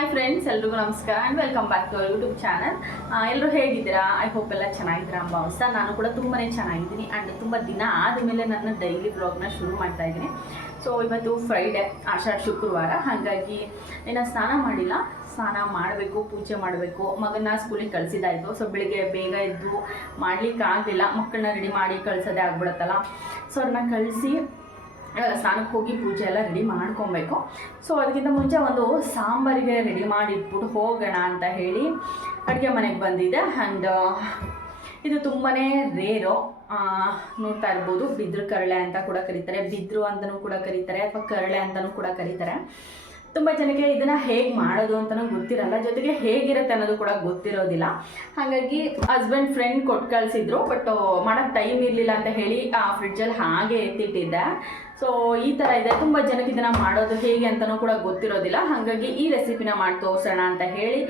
Hi friends ಎಲ್ರಿಗೂ ನಮಸ್ಕಾರ and welcome back to our YouTube channel ಎಲ್ಲರೂ ಹೇಗಿದ್ದೀರಾ? ಐ ಹೋಪ್ ಎಲ್ಲ ಚೆನ್ನಾಗಿದ್ದೀರಾ ಅಂಬ ಹೊಸ ನಾನು ಕೂಡ ತುಂಬಾ ಚೆನ್ನಾಗಿದ್ದೀನಿ ಆ್ಯಂಡ್ ತುಂಬ ದಿನ ಆದಮೇಲೆ ನನ್ನ ಡೈಲಿ ಬ್ಲಾಗ್ನ ಶುರು ಮಾಡ್ತಾ ಇದ್ದೀನಿ. ಸೊ ಇವತ್ತು ಫ್ರೈಡೇ ಆಷಾಢ ಶುಕ್ರವಾರ. ಹಾಗಾಗಿ ಇನ್ನು ಸ್ನಾನ ಮಾಡಿಲ್ಲ. ಸ್ನಾನ ಮಾಡಬೇಕು, ಪೂಜೆ ಮಾಡಬೇಕು. ಮಗನ ಸ್ಕೂಲಿಗೆ ಕಳಿಸಿದಾಯಿತು ಸೊ ಬೆಳಿಗ್ಗೆ ಬೇಗ ಎದ್ದು ಮಾಡ್ಲಿಕ್ಕೆ ಆಗಲಿಲ್ಲ ಮಕ್ಕಳನ್ನ ರೆಡಿ ಮಾಡಿ ಕಳಿಸೋದೇ ಆಗ್ಬಿಡುತ್ತಲ್ಲ. ಸೊ ಅವ್ರನ್ನ ಕಳಿಸಿ ಸ್ನಾನಕ್ಕೆ ಹೋಗಿ ಪೂಜೆ ಎಲ್ಲ ರೆಡಿ ಮಾಡ್ಕೊಬೇಕು. ಸೊ ಅದಕ್ಕಿಂತ ಮುಂಚೆ ಒಂದು ಸಾಂಬಾರಿಗೆ ರೆಡಿ ಮಾಡಿಟ್ಬಿಟ್ಟು ಹೋಗೋಣ ಅಂತ ಹೇಳಿ ಅಡುಗೆ ಮನೆಗೆ ಬಂದಿದೆ ಆ್ಯಂಡ್ ಇದು ತುಂಬಾ ರೇರು ನೋಡ್ತಾ ಇರ್ಬೋದು. ಬಿದ್ರು ಕರಳೆ ಅಂತ ಕೂಡ ಕರೀತಾರೆ. ಬಿದ್ರು ಅಂತಲೂ ಕೂಡ ಕರೀತಾರೆ. ಅಥವಾ ಕರಳೆ ಅಂತಲೂ ಕೂಡ ಕರೀತಾರೆ. ತುಂಬ ಜನಕ್ಕೆ ಇದನ್ನು ಹೇಗೆ ಮಾಡೋದು ಅಂತ ಗೊತ್ತಿರಲ್ಲ. ಜೊತೆಗೆ ಹೇಗಿರುತ್ತೆ ಅನ್ನೋದು ಕೂಡ ಗೊತ್ತಿರೋದಿಲ್ಲ. ಹಾಗಾಗಿ ಹಸ್ಬೆಂಡ್ ಫ್ರೆಂಡ್ ಕೊಟ್ಟು ಕಳಿಸಿದ್ರು ಬಟ್ ಮಾಡೋಕ್ಕೆ ಟೈಮ್ ಇರಲಿಲ್ಲ ಅಂತ ಹೇಳಿ, ಆ ಫ್ರಿಡ್ಜಲ್ಲಿ ಹಾಗೆ ಎತ್ತಿಟ್ಟಿದ್ದೆ. ಸೊ ಈ ಥರ ಇದೆ. ತುಂಬ ಜನಕ್ಕೆ ಇದನ್ನು ಮಾಡೋದು ಹೇಗೆ ಅಂತಲೂ ಕೂಡ ಗೊತ್ತಿರೋದಿಲ್ಲ. ಹಾಗಾಗಿ ಈ ರೆಸಿಪಿನ ಮಾಡಿ ತೋರಿಸೋಣ ಅಂತ ಹೇಳಿ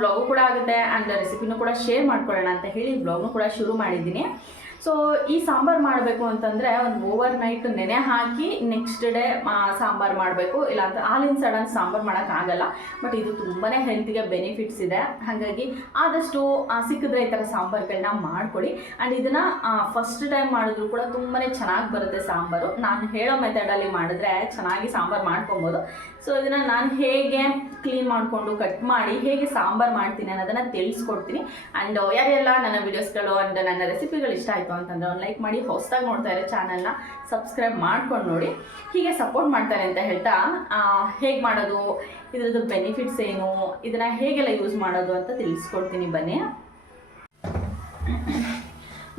ವ್ಲಾಗು ಕೂಡ ಆಗುತ್ತೆ. ಆ್ಯಂಡ್ ರೆಸಿಪಿನೂ ಕೂಡ ಶೇರ್ ಮಾಡ್ಕೊಳ್ಳೋಣ ಅಂತ ಹೇಳಿ ವ್ಲಾಗ್ನು ಕೂಡ ಶುರು ಮಾಡಿದ್ದೀನಿ. ಸೊ ಈ ಸಾಂಬಾರು ಮಾಡಬೇಕು ಅಂತಂದರೆ ಒಂದು ಓವರ್ ನೈಟ್ ನೆನೆ ಹಾಕಿ ನೆಕ್ಸ್ಟ್ ಡೇ ಸಾಂಬಾರು ಮಾಡಬೇಕು. ಇಲ್ಲಾಂದ್ರೆ ಹಾಲಿನ ಸಡನ್ ಸಾಂಬಾರು ಮಾಡೋಕ್ಕಾಗಲ್ಲ ಬಟ್ ಇದು ತುಂಬಾ ಹೆಲ್ತಿಗೆ ಬೆನಿಫಿಟ್ಸ್ ಇದೆ. ಹಾಗಾಗಿ ಆದಷ್ಟು ಸಿಕ್ಕಿದ್ರೆ ಈ ಥರ ಸಾಂಬಾರುಗಳನ್ನ ಮಾಡ್ಕೊಳ್ಳಿ ಆ್ಯಂಡ್ ಇದನ್ನು ಫಸ್ಟ್ ಟೈಮ್ ಮಾಡಿದ್ರು ಕೂಡ ತುಂಬಾ ಚೆನ್ನಾಗಿ ಬರುತ್ತೆ ಸಾಂಬಾರು. ನಾನು ಹೇಳೋ ಮೆಥಡಲ್ಲಿ ಮಾಡಿದ್ರೆ ಚೆನ್ನಾಗಿ ಸಾಂಬಾರು ಮಾಡ್ಕೊಬೋದು. ಸೊ ಇದನ್ನ ನಾನು ಹೇಗೆ ಕ್ಲೀನ್ ಮಾಡಿಕೊಂಡು ಕಟ್ ಮಾಡಿ, ಹೇಗೆ ಸಾಂಬಾರು ಮಾಡ್ತೀನಿ ಅನ್ನೋದನ್ನು ತಿಳಿಸ್ಕೊಡ್ತೀನಿ. ಆ್ಯಂಡ್ ಯಾರೆಲ್ಲ ನನ್ನ ವೀಡಿಯೋಸ್ಗಳು ಅಂಡ್ ನನ್ನ ರೆಸಿಪಿಗಳು ಇಷ್ಟ ಆಯಿತು ಅಂತಂದರೆ ಒಂದು ಲೈಕ್ ಮಾಡಿ ಹೊಸದಾಗಿ ನೋಡ್ತಾ ಇರೋ ಚಾನಲ್ನ ಸಬ್ಸ್ಕ್ರೈಬ್ ಮಾಡ್ಕೊಂಡು ನೋಡಿ. ಹೀಗೆ ಸಪೋರ್ಟ್ ಮಾಡ್ತಾರೆ ಅಂತ ಹೇಳ್ತಾ ಹೇಗೆ ಮಾಡೋದು, ಇದ್ರದ್ದು ಬೆನಿಫಿಟ್ಸ್ ಏನು, ಇದನ್ನು ಹೇಗೆಲ್ಲ ಯೂಸ್ ಮಾಡೋದು ಅಂತ ತಿಳಿಸ್ಕೊಡ್ತೀನಿ ಬನ್ನಿ.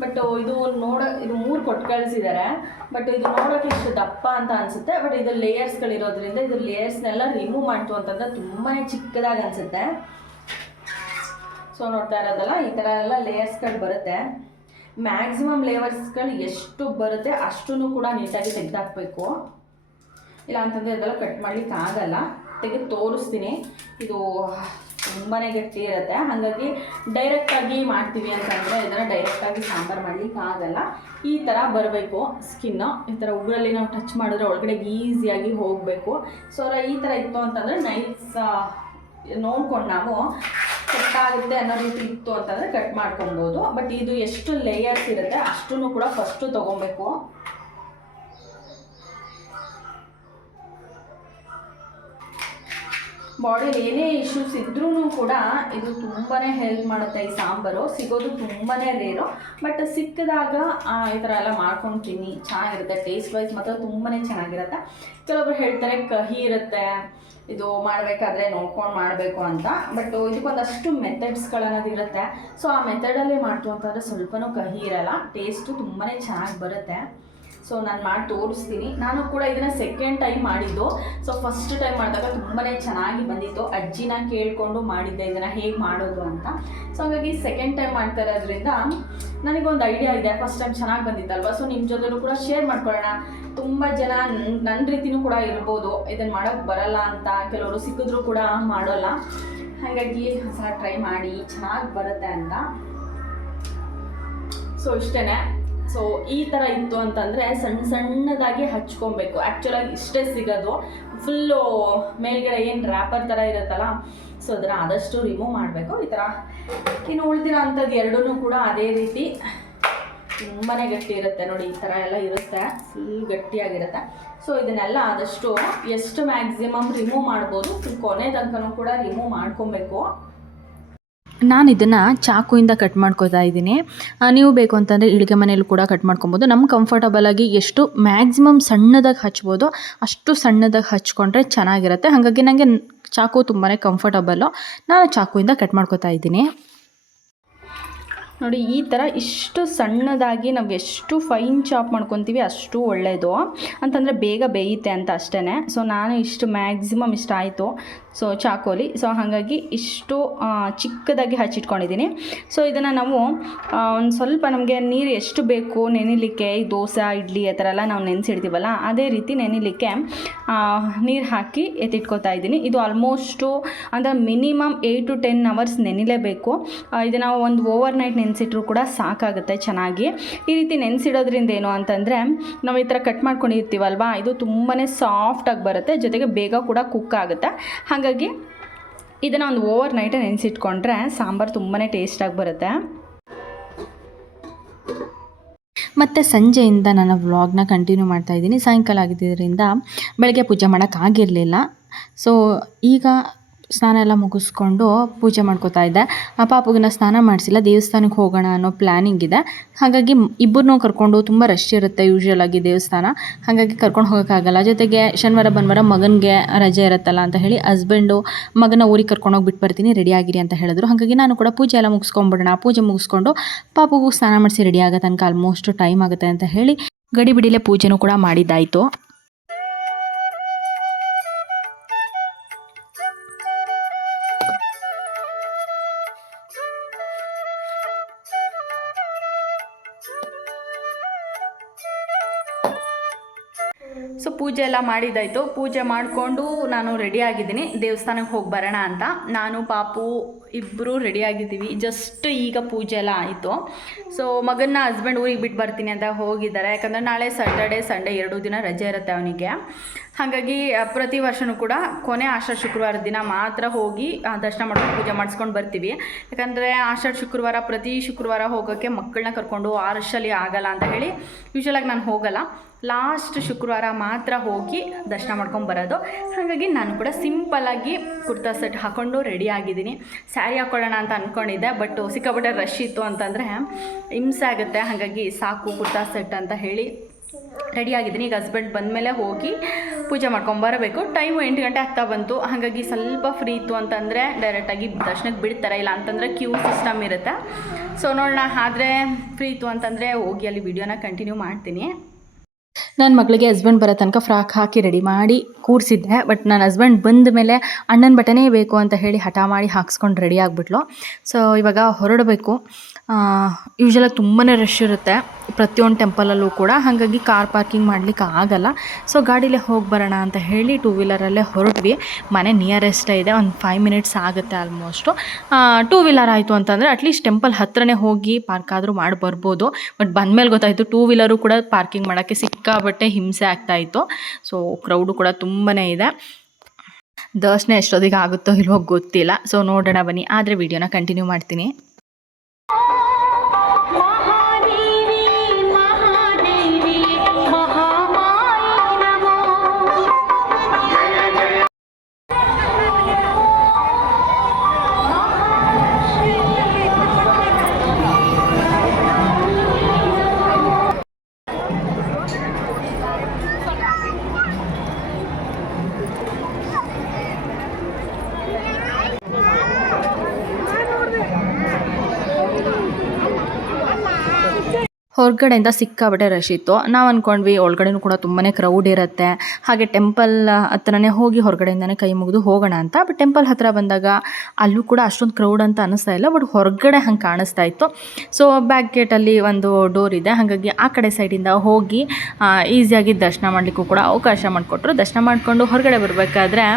ಬಟ್ ಇದು ನೋಡ, ಇದು ಮೂರು ಕೊಟ್ಟು ಕಳಿಸಿದ್ದಾರೆ ಬಟ್ ಇದು ನೋಡೋಕೆ ಇಷ್ಟು ದಪ್ಪ ಅಂತ ಅನಿಸುತ್ತೆ. ಬಟ್ ಇದು ಲೇಯರ್ಸ್ಗಳಿರೋದ್ರಿಂದ ಇದು ಲೇಯರ್ಸ್ನೆಲ್ಲ ರಿಮೂವ್ ಮಾಡ್ತು ಅಂತಂದ್ರೆ ತುಂಬಾ ಚಿಕ್ಕದಾಗಿ ಅನಿಸುತ್ತೆ. ಸೊ ನೋಡ್ತಾ ಇರೋದಲ್ಲ, ಈ ಥರ ಎಲ್ಲ ಲೇಯರ್ಸ್ಗಳು ಬರುತ್ತೆ. ಮ್ಯಾಕ್ಸಿಮಮ್ ಲೇವರ್ಸ್ಗಳು ಎಷ್ಟು ಬರುತ್ತೆ ಅಷ್ಟೂ ಕೂಡ ನೀಟಾಗಿ ತೆಗೆದಾಕಬೇಕು. ಇಲ್ಲ ಅಂತಂದರೆ ಅದೆಲ್ಲ ಕಟ್ ಮಾಡ್ಲಿಕ್ಕೆ ಆಗಲ್ಲ. ತೆಗೆದು ತೋರಿಸ್ತೀನಿ. ಇದು ತುಂಬಾ ಗಟ್ಟಿ ಇರುತ್ತೆ. ಹಾಗಾಗಿ ಡೈರೆಕ್ಟಾಗಿ ಮಾಡ್ತೀವಿ ಅಂತಂದರೆ ಇದನ್ನು ಡೈರೆಕ್ಟಾಗಿ ಸಾಂಬಾರು ಮಾಡ್ಲಿಕ್ಕೆ ಆಗಲ್ಲ. ಈ ಥರ ಬರಬೇಕು ಸ್ಕಿನ್ನು ಈ ಥರ ಉಗುರಲ್ಲಿ ನಾವು ಟಚ್ ಮಾಡಿದ್ರೆ ಒಳಗಡೆ ಈಸಿಯಾಗಿ ಹೋಗಬೇಕು. ಸೊ ಈ ಥರ ಇತ್ತು ಅಂತಂದರೆ ನೈಸ್ ನೋಡ್ಕೊಂಡು ನಾವು ಆಗುತ್ತೆ ಅನ್ನೋ ರೀತಿ ಇತ್ತು ಅಂತಂದರೆ ಕಟ್ ಮಾಡ್ಕೊಬೋದು. ಬಟ್ ಇದು ಎಷ್ಟು ಲೇಯರ್ಸ್ ಇರುತ್ತೆ ಅಷ್ಟನ್ನು ಕೂಡ ಫಸ್ಟು ತೊಗೊಬೇಕು. ಬಾಡಿಲಿ ಏನೇ ಇಶ್ಯೂಸ್ ಇದ್ರೂ ಕೂಡ ಇದು ತುಂಬಾ ಹೆಲ್ಪ್ ಮಾಡುತ್ತೆ ಈ ಸಾಂಬಾರು. ಸಿಗೋದು ತುಂಬಾ ರೇರು ಬಟ್ ಸಿಕ್ಕಿದಾಗ ಈ ಥರ ಎಲ್ಲ ಮಾಡ್ಕೊಂಡು ತಿನ್ನಿ ಚೆನ್ನಾಗಿರುತ್ತೆ ಟೇಸ್ಟ್ ವೈಸ್ ಮಾತ್ರ ತುಂಬಾ ಚೆನ್ನಾಗಿರುತ್ತೆ. ಕೆಲವೊಬ್ರು ಹೇಳ್ತಾರೆ ಕಹಿ ಇರುತ್ತೆ. ಇದು ಮಾಡಬೇಕಾದ್ರೆ ನೋಡ್ಕೊಂಡು ಮಾಡಬೇಕು ಅಂತ. ಬಟ್ ಇದಕ್ಕೊಂದಷ್ಟು ಮೆಥಡ್ಸ್ಗಳನ್ನೋದು ಇರುತ್ತೆ. ಸೊ ಆ ಮೆಥಡಲ್ಲೇ ಮಾಡ್ತು ಅಂತಂದರೆ ಸ್ವಲ್ಪನೂ ಕಹಿ ಇರಲ್ಲ. ಟೇಸ್ಟು ತುಂಬಾ ಚೆನ್ನಾಗಿ ಬರುತ್ತೆ. ಸೊ ನಾನು ಮಾಡಿ ತೋರಿಸ್ತೀನಿ. ನಾನು ಕೂಡ ಇದನ್ನು ಸೆಕೆಂಡ್ ಟೈಮ್ ಮಾಡಿದ್ದು. ಸೊ ಫಸ್ಟ್ ಟೈಮ್ ಮಾಡಿದಾಗ ತುಂಬಾ ಚೆನ್ನಾಗಿ ಬಂದಿತ್ತು. ಅಜ್ಜಿನ ಕೇಳಿಕೊಂಡು ಮಾಡಿದ್ದೆ ಇದನ್ನು, ಹೇಗೆ ಮಾಡೋದು ಅಂತ. ಸೊ ಹಾಗಾಗಿ ಸೆಕೆಂಡ್ ಟೈಮ್ ಮಾಡ್ತಾ ಇರೋದ್ರಿಂದ ನನಗೊಂದು ಐಡಿಯಾ ಇದೆ. ಫಸ್ಟ್ ಟೈಮ್ ಚೆನ್ನಾಗಿ ಬಂದಿತ್ತಲ್ವ? ಸೊ ನಿಮ್ಮ ಜೊತೆಲೂ ಕೂಡ ಶೇರ್ ಮಾಡ್ಕೊಳ್ಳೋಣ. ತುಂಬ ಜನ ನನ್- ನನ್ನ ರೀತಿನೂ ಕೂಡ ಇರ್ಬೋದು. ಇದನ್ನು ಮಾಡೋಕ್ಕೆ ಬರಲ್ಲ ಅಂತ ಕೆಲವರು ಸಿಕ್ಕಿದ್ರು ಕೂಡ ಮಾಡೋಲ್ಲ. ಹಾಗಾಗಿ ಹೊಸ ಟ್ರೈ ಮಾಡಿ. ಚೆನ್ನಾಗಿ ಬರುತ್ತೆ ಅಂತ. ಸೊ ಇಷ್ಟೇ ಸೊ ಈ ಥರ ಇತ್ತು ಅಂತಂದರೆ ಸಣ್ಣ ಸಣ್ಣದಾಗಿ ಹಚ್ಕೊಬೇಕು. ಆ್ಯಕ್ಚುಲಾಗಿ ಇಷ್ಟೇ ಸಿಗೋದು. ಫುಲ್ಲು ಮೇಲ್ಗಡೆ ಏನು ರ್ಯಾಪರ್ ಥರ ಇರುತ್ತಲ್ಲ ಸೊ ಅದನ್ನು ಆದಷ್ಟು ರಿಮೂವ್ ಮಾಡಬೇಕು. ಈ ಥರ ಇನ್ನು ಉಳಿದಿರೋ ಅಂಥದ್ದು ಎರಡೂ ಕೂಡ ಅದೇ ರೀತಿ ತುಂಬಾ ಗಟ್ಟಿ ಇರುತ್ತೆ ನೋಡಿ, ಈ ಥರ ಎಲ್ಲ ಇರುತ್ತೆ. ಫುಲ್ ಗಟ್ಟಿಯಾಗಿರುತ್ತೆ. ಸೊ ಇದನ್ನೆಲ್ಲ ಆದಷ್ಟು ಎಷ್ಟು ಮ್ಯಾಕ್ಸಿಮಮ್ ರಿಮೂವ್ ಮಾಡ್ಬೋದು, ಕೊನೆ ತನಕನೂ ಕೂಡ ರಿಮೂವ್ ಮಾಡ್ಕೊಬೇಕು. ನಾನು ಇದನ್ನು ಚಾಕುಯಿಂದ ಕಟ್ ಮಾಡ್ಕೋತಾ ಇದ್ದೀನಿ. ನೀವು ಬೇಕು ಅಂತಂದರೆ ಇಳಿಗೆ ಮನೆಯಲ್ಲೂ ಕೂಡ ಕಟ್ ಮಾಡ್ಕೊಬೋದು. ನಮ್ಮ ಕಂಫರ್ಟಬಲ್ ಆಗಿ ಎಷ್ಟು ಮ್ಯಾಕ್ಸಿಮಮ್ ಸಣ್ಣದಾಗಿ ಹಚ್ಬೋದು, ಅಷ್ಟು ಸಣ್ಣದಾಗಿ ಹಚ್ಕೊಂಡ್ರೆ ಚೆನ್ನಾಗಿರುತ್ತೆ. ಹಾಗಾಗಿ ನನಗೆ ಚಾಕು ತುಂಬಾ ಕಂಫರ್ಟಬಲ್ಲು ನಾನು ಚಾಕುಯಿಂದ ಕಟ್ ಮಾಡ್ಕೋತಾ ಇದ್ದೀನಿ. ನೋಡಿ, ಈ ಥರ ಇಷ್ಟು ಸಣ್ಣದಾಗಿ ನಾವು ಎಷ್ಟು ಫೈನ್ ಚಾಪ್ ಮಾಡ್ಕೊತೀವಿ ಅಷ್ಟು ಒಳ್ಳೆಯದು ಅಂತಂದರೆ ಬೇಗ ಬೇಯುತ್ತೆ ಅಂತ ಅಷ್ಟೇ ಸೊ ನಾನು ಇಷ್ಟು ಮ್ಯಾಕ್ಸಿಮಮ್ ಇಷ್ಟ ಆಯಿತು. ಸೊ ಚಾಕೋಲಿ ಸೊ ಹಾಗಾಗಿ ಇಷ್ಟು ಚಿಕ್ಕದಾಗಿ ಹಚ್ಚಿಟ್ಕೊಂಡಿದ್ದೀನಿ. ಸೊ ಇದನ್ನು ನಾವು ಒಂದು ಸ್ವಲ್ಪ ನಮಗೆ ನೀರು ಎಷ್ಟು ಬೇಕು, ನೆನಿಲಿಕ್ಕೆ, ಈ ದೋಸೆ, ಇಡ್ಲಿ, ಆ ಥರ ಎಲ್ಲ ನಾವು ನೆನೆಸಿಡ್ತೀವಲ್ಲ, ಅದೇ ರೀತಿ ನೆನಿಲಿಕ್ಕೆ ನೀರು ಹಾಕಿ ಎತ್ತಿಟ್ಕೋತಾ ಇದ್ದೀನಿ. ಇದು ಆಲ್ಮೋಸ್ಟು ಅಂದರೆ minimum eight to ten hours ನೆನಿಲೇಬೇಕು. ಇದನ್ನು ಒಂದು ಓವರ್ ನೈಟ್ ನೆನೆಸಿಟ್ರೂ ಕೂಡ ಸಾಕಾಗುತ್ತೆ ಚೆನ್ನಾಗಿ. ಈ ರೀತಿ ನೆನೆಸಿಡೋದ್ರಿಂದ ಏನು ಅಂತಂದರೆ, ನಾವು ಈ ಥರ ಕಟ್ ಮಾಡ್ಕೊಂಡಿರ್ತೀವಲ್ವಾ, ಇದು ತುಂಬಾ ಸಾಫ್ಟಾಗಿ ಬರುತ್ತೆ, ಜೊತೆಗೆ ಬೇಗ ಕೂಡ ಕುಕ್ ಆಗುತ್ತೆ. ಹಾಗಾಗಿ ಇದನ್ನು ಒಂದು ಓವರ್ ನೈಟ್ ನೆನೆಸಿಟ್ಕೊಂಡ್ರೆ ಸಾಂಬಾರು ತುಂಬಾ ಟೇಸ್ಟಾಗಿ ಬರುತ್ತೆ. ಮತ್ತು ಸಂಜೆಯಿಂದ ನಾನು ವ್ಲಾಗ್ನ ಕಂಟಿನ್ಯೂ ಮಾಡ್ತಾ ಇದ್ದೀನಿ. ಸಾಯಂಕಾಲ ಆಗಿದ್ದರಿಂದ ಬೆಳಗ್ಗೆ ಪೂಜೆ ಮಾಡೋಕ್ಕಾಗಿರಲಿಲ್ಲ ಸೊ ಈಗ ಸ್ನಾನ ಎಲ್ಲ ಮುಗಿಸ್ಕೊಂಡು ಪೂಜೆ ಮಾಡ್ಕೋತಾ ಇದ್ದೆ. ಆ ಪಾಪುಗಿನ ಸ್ನಾನ ಮಾಡಿಸಿಲ್ಲ, ದೇವಸ್ಥಾನಕ್ಕೆ ಹೋಗೋಣ ಅನ್ನೋ ಪ್ಲ್ಯಾನಿಂಗ್ ಇದೆ. ಹಾಗಾಗಿ ಇಬ್ಬರನ್ನೂ ಕರ್ಕೊಂಡು ತುಂಬ ರಶ್ ಇರುತ್ತೆ ಯೂಶ್ವಲ್ ಆಗಿ ದೇವಸ್ಥಾನ. ಹಾಗಾಗಿ ಕರ್ಕೊಂಡು ಹೋಗೋಕ್ಕಾಗಲ್ಲ. ಜೊತೆಗೆ ಶನಿವಾರ, ಭಾನುವಾರ ಮಗನಿಗೆ ರಜೆ ಇರುತ್ತಲ್ಲ ಅಂತ ಹೇಳಿ ಹಸ್ಬೆಂಡು ಮಗನ ಊರಿಗೆ ಕರ್ಕೊಂಡೋಗಿ ಬಿಟ್ಟು ಬರ್ತೀನಿ ರೆಡಿ ಆಗಿರಿ ಅಂತ ಹೇಳಿದ್ರು. ಹಾಗಾಗಿ ನಾನು ಕೂಡ ಪೂಜೆ ಎಲ್ಲ ಮುಗಿಸ್ಕೊಂಬಿಡೋಣ ಪೂಜೆ ಮುಗಿಸ್ಕೊಂಡು ಪಾಪುಗೂ ಸ್ನಾನ ಮಾಡಿಸಿ ರೆಡಿ ಆಗೋ ತನಕ ಆಲ್ಮೋಸ್ಟ್ ಟೈಮ್ ಆಗುತ್ತೆ ಅಂತ ಹೇಳಿ ಗಡಿಬಿಡಿಲೆ ಪೂಜೆನೂ ಕೂಡ ಮಾಡಿದ್ದಾಯಿತು. ಸೊ ಪೂಜೆ ಎಲ್ಲ ಮಾಡಿದ್ದಾಯಿತು. ಪೂಜೆ ಮಾಡಿಕೊಂಡು ನಾನು ರೆಡಿ ಆಗಿದ್ದೀನಿ. ದೇವಸ್ಥಾನಕ್ಕೆ ಹೋಗಿ ಬರೋಣ ಅಂತ. ನಾನು, ಪಾಪು ಇಬ್ಬರು ರೆಡಿ ಆಗಿದ್ದೀವಿ. ಜಸ್ಟ್ ಈಗ ಪೂಜೆ ಎಲ್ಲ ಆಯಿತು. ಸೊ ಮಗನ ಹಸ್ಬೆಂಡ್ ಊರಿಗೆ ಬಿಟ್ಟು ಬರ್ತೀನಿ ಅಂತ ಹೋಗಿದ್ದಾರೆ. ಯಾಕಂದರೆ ನಾಳೆ ಸ್ಯಾಟರ್ಡೆ ಸಂಡೇ ಎರಡು ದಿನ ರಜೆ ಇರುತ್ತೆ ಅವನಿಗೆ. ಹಾಗಾಗಿ ಪ್ರತಿ ವರ್ಷವೂ ಕೂಡ ಕೊನೆ ಆಷಾಢ ಶುಕ್ರವಾರ ದಿನ ಮಾತ್ರ ಹೋಗಿ ದರ್ಶನ ಮಾಡ್ಕೊಂಡು ಪೂಜೆ ಮಾಡಿಸ್ಕೊಂಡು ಬರ್ತೀವಿ. ಯಾಕಂದರೆ ಆಷಾಢ ಶುಕ್ರವಾರ ಪ್ರತಿ ಶುಕ್ರವಾರ ಹೋಗೋಕ್ಕೆ ಮಕ್ಕಳನ್ನ ಕರ್ಕೊಂಡು ಆ ರಶಲ್ಲಿ ಆಗಲ್ಲ ಅಂತ ಹೇಳಿ ಯೂಶ್ವಲಾಗಿ ನಾನು ಹೋಗಲ್ಲ. ಲಾಸ್ಟ್ ಶುಕ್ರವಾರ ಮಾತ್ರ ಹೋಗಿ ದರ್ಶನ ಮಾಡ್ಕೊಂಡು ಬರೋದು. ಹಾಗಾಗಿ ನಾನು ಕೂಡ ಸಿಂಪಲ್ಲಾಗಿ ಕುರ್ತಾ ಸೆಟ್ ಹಾಕ್ಕೊಂಡು ರೆಡಿ ಆಗಿದ್ದೀನಿ. ಸ್ಯಾರಿ ಹಾಕ್ಕೊಳ್ಳೋಣ ಅಂತ ಅಂದ್ಕೊಂಡಿದ್ದೆ ಬಟ್ ಸಿಕ್ಕಾಪಟ್ಟೆ ರಶ್ ಇತ್ತು ಅಂತಂದರೆ ಹಿಂಸೆ ಆಗುತ್ತೆ, ಹಾಗಾಗಿ ಸಾಕು, ಕುರ್ತಾ ಸೆಟ್ ಅಂತ ಹೇಳಿ ರೆಡಿ ಆಗಿದ್ದೀನಿ. ಈಗ ಹಸ್ಬೆಂಡ್ ಬಂದಮೇಲೆ ಹೋಗಿ ಪೂಜೆ ಮಾಡ್ಕೊಂಬರಬೇಕು ಟೈಮು ಎಂಟು ಗಂಟೆ ಆಗ್ತಾ ಬಂತು. ಹಾಗಾಗಿ ಸ್ವಲ್ಪ ಫ್ರೀ ಇತ್ತು ಅಂತಂದರೆ ಡೈರೆಕ್ಟಾಗಿ ದರ್ಶನಕ್ಕೆ ಬಿಡ್ತಾರೆ. ಇಲ್ಲ ಅಂತಂದರೆ ಕ್ಯೂ ಸಿಸ್ಟಮ್ ಇರುತ್ತೆ. ಸೊ ನೋಡೋಣ, ಆದರೆ ಫ್ರೀ ಇತ್ತು ಅಂತಂದರೆ ಹೋಗಿ ಅಲ್ಲಿ ವಿಡಿಯೋನ ಕಂಟಿನ್ಯೂ ಮಾಡ್ತೀನಿ. ನನ್ನ ಮಗಳಿಗೆ ಹಸ್ಬೆಂಡ್ ಬರೋ ತನಕ ಫ್ರಾಕ್ ಹಾಕಿ ರೆಡಿ ಮಾಡಿ ಕೂರಿಸಿದ್ದೆ ಬಟ್ ನನ್ನ ಹಸ್ಬೆಂಡ್ ಬಂದ ಮೇಲೆ ಅಣ್ಣನ ಬಟನೇ ಬೇಕು ಅಂತ ಹೇಳಿ ಹಠ ಮಾಡಿ ಹಾಕ್ಸ್ಕೊಂಡು ರೆಡಿ ಆಗಿಬಿಟ್ಲು. ಸೊ ಇವಾಗ ಹೊರಡಬೇಕು. ಯೂಶ್ವಲಾಗಿ ತುಂಬಾ ರಶ್ ಇರುತ್ತೆ ಪ್ರತಿಯೊಂದು ಟೆಂಪಲಲ್ಲೂ ಕೂಡ. ಹಾಗಾಗಿ ಕಾರ್ ಪಾರ್ಕಿಂಗ್ ಮಾಡಲಿಕ್ಕೆ ಆಗಲ್ಲ. ಸೊ ಗಾಡೀಲೇ ಹೋಗಿ ಬರೋಣ ಅಂತ ಹೇಳಿ ಟೂ ವೀಲರಲ್ಲೇ ಹೊರಟ್ವಿ. ಮನೆ ನಿಯರೆಸ್ಟೇ ಇದೆ, ಒಂದು ಫೈವ್ ಮಿನಿಟ್ಸ್ ಆಗುತ್ತೆ ಆಲ್ಮೋಸ್ಟು ಟೂ ವೀಲರ್ ಆಯಿತು ಅಂತಂದರೆ ಅಟ್ಲೀಸ್ಟ್ ಟೆಂಪಲ್ ಹತ್ರನೇ ಹೋಗಿ ಪಾರ್ಕ್ ಆದರೂ ಮಾಡಿ ಬರ್ಬೋದು. ಬಟ್ ಬಂದಮೇಲೆ ಗೊತ್ತಾಯಿತು ಟೂ ವೀಲರು ಕೂಡ ಪಾರ್ಕಿಂಗ್ ಮಾಡೋಕ್ಕೆ ಸಿಕ್ಕಾಬಟ್ಟೆ ಹಿಂಸೆ ಆಗ್ತಾಯಿತ್ತು ಸೊ ಕ್ರೌಡು ಕೂಡ ತುಂಬಾ ಇದೆ. ದರ್ಶನ ಎಷ್ಟೊತ್ತಿಗೆ ಆಗುತ್ತೋ ಇಲ್ವೋ ಗೊತ್ತಿಲ್ಲ. ಸೊ ನೋಡೋಣ ಬನ್ನಿ. ಆದರೆ ವಿಡಿಯೋನ ಕಂಟಿನ್ಯೂ ಮಾಡ್ತೀನಿ. ಹೊರಗಡೆಯಿಂದ ಸಿಕ್ಕಾಬಿಟ್ಟೆ ರಶ್ ಇತ್ತು. ನಾವು ಅಂದ್ಕೊಂಡ್ವಿ ಒಳಗಡೆನೂ ಕೂಡ ತುಂಬಾ ಕ್ರೌಡ್ ಇರುತ್ತೆ. ಹಾಗೆ ಟೆಂಪಲ್ ಹತ್ರನೇ ಹೋಗಿ ಹೊರಗಡೆಯಿಂದನೇ ಕೈ ಮುಗಿದು ಹೋಗೋಣ ಅಂತ. ಬಟ್ ಟೆಂಪಲ್ ಹತ್ರ ಬಂದಾಗ ಅಲ್ಲೂ ಕೂಡ ಅಷ್ಟೊಂದು ಕ್ರೌಡ್ ಅಂತ ಅನಿಸ್ತಾ ಇಲ್ಲ. ಬಟ್ ಹೊರಗಡೆ ಹಂಗೆ ಕಾಣಿಸ್ತಾ ಇತ್ತು. ಸೊ ಬ್ಯಾಕ್ ಗೇಟಲ್ಲಿ ಒಂದು ಡೋರ್ ಇದೆ. ಹಾಗಾಗಿ ಆ ಕಡೆ ಸೈಡಿಂದ ಹೋಗಿ ಈಸಿಯಾಗಿ ದರ್ಶನ ಮಾಡಲಿಕ್ಕೂ ಕೂಡ ಅವಕಾಶ ಮಾಡಿಕೊಟ್ರು. ದರ್ಶನ ಮಾಡಿಕೊಂಡು ಹೊರಗಡೆ ಬರಬೇಕಾದ್ರೆ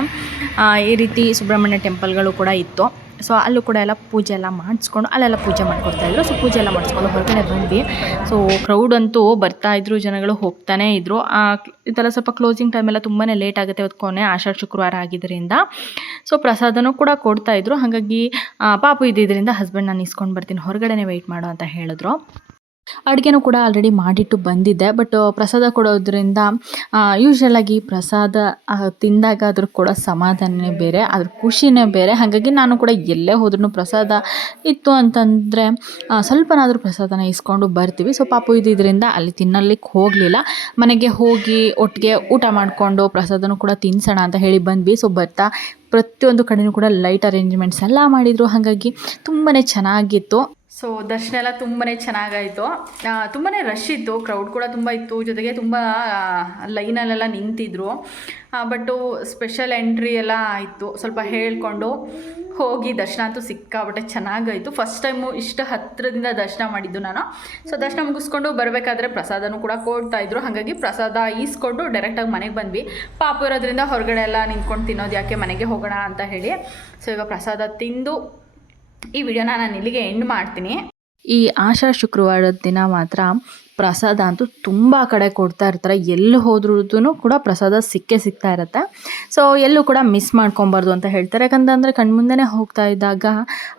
ಈ ರೀತಿ ಸುಬ್ರಹ್ಮಣ್ಯ ಟೆಂಪಲ್ಗಳು ಕೂಡ ಇತ್ತು. ಸೊ ಅಲ್ಲೂ ಕೂಡ ಎಲ್ಲ ಪೂಜೆ ಎಲ್ಲ ಮಾಡಿಸ್ಕೊಂಡು ಅಲ್ಲೆಲ್ಲ ಪೂಜೆ ಮಾಡ್ಕೊಡ್ತಾಯಿದ್ರು ಸೊ ಪೂಜೆ ಎಲ್ಲ ಮಾಡಿಸ್ಕೊಂಡು ಹೊರಗಡೆ ಬಂದ್ವಿ. ಸೊ ಕ್ರೌಡ್ ಅಂತೂ ಬರ್ತಾ ಇದ್ರು ಜನಗಳು ಹೋಗ್ತಾನೇ ಇದ್ರು. ಆ, ಇದೆಲ್ಲ ಸ್ವಲ್ಪ ಕ್ಲೋಸಿಂಗ್ ಟೈಮೆಲ್ಲ ತುಂಬಾ ಲೇಟ್ ಆಗುತ್ತೆ ಇವತ್ತು ಕೊನೆ ಆಷಾಢ ಶುಕ್ರವಾರ ಆಗಿದ್ದರಿಂದ. ಸೊ ಪ್ರಸಾದನೂ ಕೂಡ ಕೊಡ್ತಾ ಇದ್ರು. ಹಾಗಾಗಿ ಪಾಪು ಇದ್ದಿದ್ದರಿಂದ ಹಸ್ಬೆಂಡ್ ನಾನು ಇಸ್ಕೊಂಡು ಬರ್ತೀನಿ ಹೊರಗಡೆನೇ ವೆಯ್ಟ್ ಮಾಡು ಅಂತ ಹೇಳಿದ್ರು. ಅಡುಗೆನೂ ಕೂಡ ಆಲ್ರೆಡಿ ಮಾಡಿಟ್ಟು ಬಂದಿದ್ದೆ. ಬಟ್ ಪ್ರಸಾದ ಕೊಡೋದ್ರಿಂದ ಯೂಶ್ವಲಾಗಿ ಪ್ರಸಾದ ತಿಂದಾಗ ಅದ್ರ ಕೂಡ ಸಮಾಧಾನನೇ ಬೇರೆ ಅದ್ರ ಖುಷಿನೇ ಬೇರೆ. ಹಾಗಾಗಿ ನಾನು ಕೂಡ ಎಲ್ಲೇ ಹೋದ್ರೂ ಪ್ರಸಾದ ಇತ್ತು ಅಂತಂದರೆ ಸ್ವಲ್ಪನಾದರೂ ಪ್ರಸಾದನ ಇಸ್ಕೊಂಡು ಬರ್ತೀವಿ. ಸೊ ಪಾಪು ಇದ್ದಿದ್ದರಿಂದ ಅಲ್ಲಿ ತಿನ್ನಲಿಕ್ಕೆ ಹೋಗಲಿಲ್ಲ. ಮನೆಗೆ ಹೋಗಿ ಒಟ್ಟಿಗೆ ಊಟ ಮಾಡಿಕೊಂಡು ಪ್ರಸಾದನೂ ಕೂಡ ತಿನ್ಸೋಣ ಅಂತ ಹೇಳಿ ಬಂದ್ವಿ. ಸೊ ಬರ್ತಾ ಪ್ರತಿಯೊಂದು ಕಡೆಯೂ ಕೂಡ ಲೈಟ್ ಅರೇಂಜ್ಮೆಂಟ್ಸ್ ಎಲ್ಲ ಮಾಡಿದರು. ಹಾಗಾಗಿ ತುಂಬಾ ಚೆನ್ನಾಗಿತ್ತು. ಸೊ ದರ್ಶನ ಎಲ್ಲ ತುಂಬಾ ಚೆನ್ನಾಗಾಯಿತು. ತುಂಬಾ ರಶ್ ಇತ್ತು. ಕ್ರೌಡ್ ಕೂಡ ತುಂಬ ಇತ್ತು. ಜೊತೆಗೆ ತುಂಬ ಲೈನಲ್ಲೆಲ್ಲ ನಿಂತಿದ್ರು. ಬಟ್ಟು ಸ್ಪೆಷಲ್ ಎಂಟ್ರಿ ಎಲ್ಲ ಇತ್ತು ಸ್ವಲ್ಪ ಹೇಳಿಕೊಂಡು ಹೋಗಿ ದರ್ಶನ ಅಂತೂ ಸಿಕ್ಕಾಬಟ್ಟೆ ಚೆನ್ನಾಗಾಯಿತು. ಫಸ್ಟ್ ಟೈಮು ಇಷ್ಟು ಹತ್ತಿರದಿಂದ ದರ್ಶನ ಮಾಡಿದ್ದು ನಾನು. ಸೊ ದರ್ಶನ ಮುಗಿಸ್ಕೊಂಡು ಬರಬೇಕಾದ್ರೆ ಪ್ರಸಾದನೂ ಕೂಡ ಕೊಡ್ತಾ ಇದ್ರು. ಹಾಗಾಗಿ ಪ್ರಸಾದ ಈಸ್ಕೊಂಡು ಡೈರೆಕ್ಟಾಗಿ ಮನೆಗೆ ಬಂದ್ವಿ. ಪಾಪ ಇರೋದ್ರಿಂದ ಹೊರಗಡೆ ಎಲ್ಲ ನಿಂತ್ಕೊಂಡು ತಿನ್ನೋದು ಯಾಕೆ ಮನೆಗೆ ಹೋಗೋಣ ಅಂತ ಹೇಳಿ. ಸೊ ಈಗ ಪ್ರಸಾದ ತಿಂದು ಈ ವಿಡಿಯೋನ ನಾನು ಇಲ್ಲಿಗೆ ಎಂಡ್ ಮಾಡ್ತೀನಿ. ಈ ಆಶಾ ಶುಕ್ರವಾರದ ದಿನ ಮಾತ್ರ ಪ್ರಸಾದ ಅಂತೂ ತುಂಬ ಕಡೆ ಕೊಡ್ತಾ ಇರ್ತಾರೆ. ಎಲ್ಲಿ ಹೋದ್ರೂ ಕೂಡ ಪ್ರಸಾದ ಸಿಕ್ಕೇ ಸಿಗ್ತಾ ಇರುತ್ತೆ. ಸೊ ಎಲ್ಲೂ ಕೂಡ ಮಿಸ್ ಮಾಡ್ಕೊಬಾರ್ದು ಅಂತ ಹೇಳ್ತಾರೆ. ಯಾಕಂತಂದರೆ ಕಣ್ಮುಂದೆನೇ ಹೋಗ್ತಾ ಇದ್ದಾಗ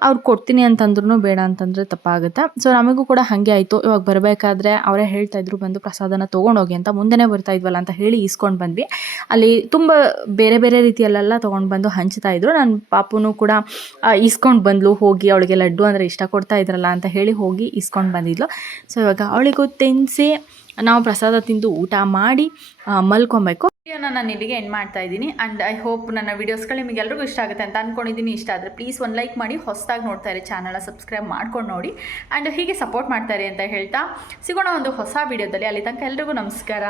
ಅವ್ರು ಕೊಡ್ತೀನಿ ಅಂತಂದ್ರೂ ಬೇಡ ಅಂತಂದರೆ ತಪ್ಪಾಗುತ್ತೆ. ಸೊ ನಮಗೂ ಕೂಡ ಹಾಗೆ ಆಯಿತು. ಇವಾಗ ಬರಬೇಕಾದ್ರೆ ಅವರೇ ಹೇಳ್ತಾ ಇದ್ರು, ಬಂದು ಪ್ರಸಾದನ ತೊಗೊಂಡೋಗಿ ಅಂತ. ಮುಂದೆನೇ ಬರ್ತಾ ಇದ್ವಲ್ಲ ಅಂತ ಹೇಳಿ ಈಸ್ಕೊಂಡು ಬಂದ್ವಿ. ಅಲ್ಲಿ ತುಂಬ ಬೇರೆ ಬೇರೆ ರೀತಿಯಲ್ಲೆಲ್ಲ ತೊಗೊಂಡು ಬಂದು ಹಂಚ್ತಾ ಇದ್ರು. ನನ್ನ ಪಾಪುನೂ ಕೂಡ ಇಸ್ಕೊಂಡು ಬಂದ್ಲು. ಹೋಗಿ ಅವಳಿಗೆ ಲಡ್ಡು ಅಂದರೆ ಇಷ್ಟ ಕೊಡ್ತಾ ಇದ್ರಲ್ಲ ಅಂತ ಹೇಳಿ ಹೋಗಿ ಇಸ್ಕೊಂಡು ಬಂದಿದ್ಲು. ಸೊ ಇವಾಗ ಅವಳಿಗೂ ತಿನ್ನಿಸಿ ನಾವು ಪ್ರಸಾದ ತಿಂದು ಊಟ ಮಾಡಿ ಮಲ್ಕೊಬೇಕು. ವಿಡಿಯೋನ ನಾನು ಇಲ್ಲಿಗೆ ಎಂಡ್ ಮಾಡ್ತಾ ಇದ್ದೀನಿ. ಆ್ಯಂಡ್ ಐ ಹೋಪ್ ನನ್ನ ವೀಡಿಯೋಸ್ಗಳು ನಿಮಗೆ ಎಲ್ಲರಿಗೂ ಇಷ್ಟ ಆಗುತ್ತೆ ಅಂತ ಅಂದ್ಕೊಂಡಿದ್ದೀನಿ ಇಷ್ಟ ಆದರೆ ಪ್ಲೀಸ್ ಒಂದು ಲೈಕ್ ಮಾಡಿ, ಹೊಸದಾಗಿ ನೋಡ್ತಾ ಇರಿ ಚಾನಲ್ನ ಸಬ್ಸ್ಕ್ರೈಬ್ ಮಾಡ್ಕೊಂಡು ನೋಡಿ. ಆ್ಯಂಡ್ ಹೀಗೆ ಸಪೋರ್ಟ್ ಮಾಡ್ತಾರೆ ಅಂತ ಹೇಳ್ತಾ ಸಿಗೋಣ ಒಂದು ಹೊಸ ವೀಡಿಯೋದಲ್ಲಿ ಅಲ್ಲಿ ತನಕ ಎಲ್ರಿಗೂ ನಮಸ್ಕಾರ.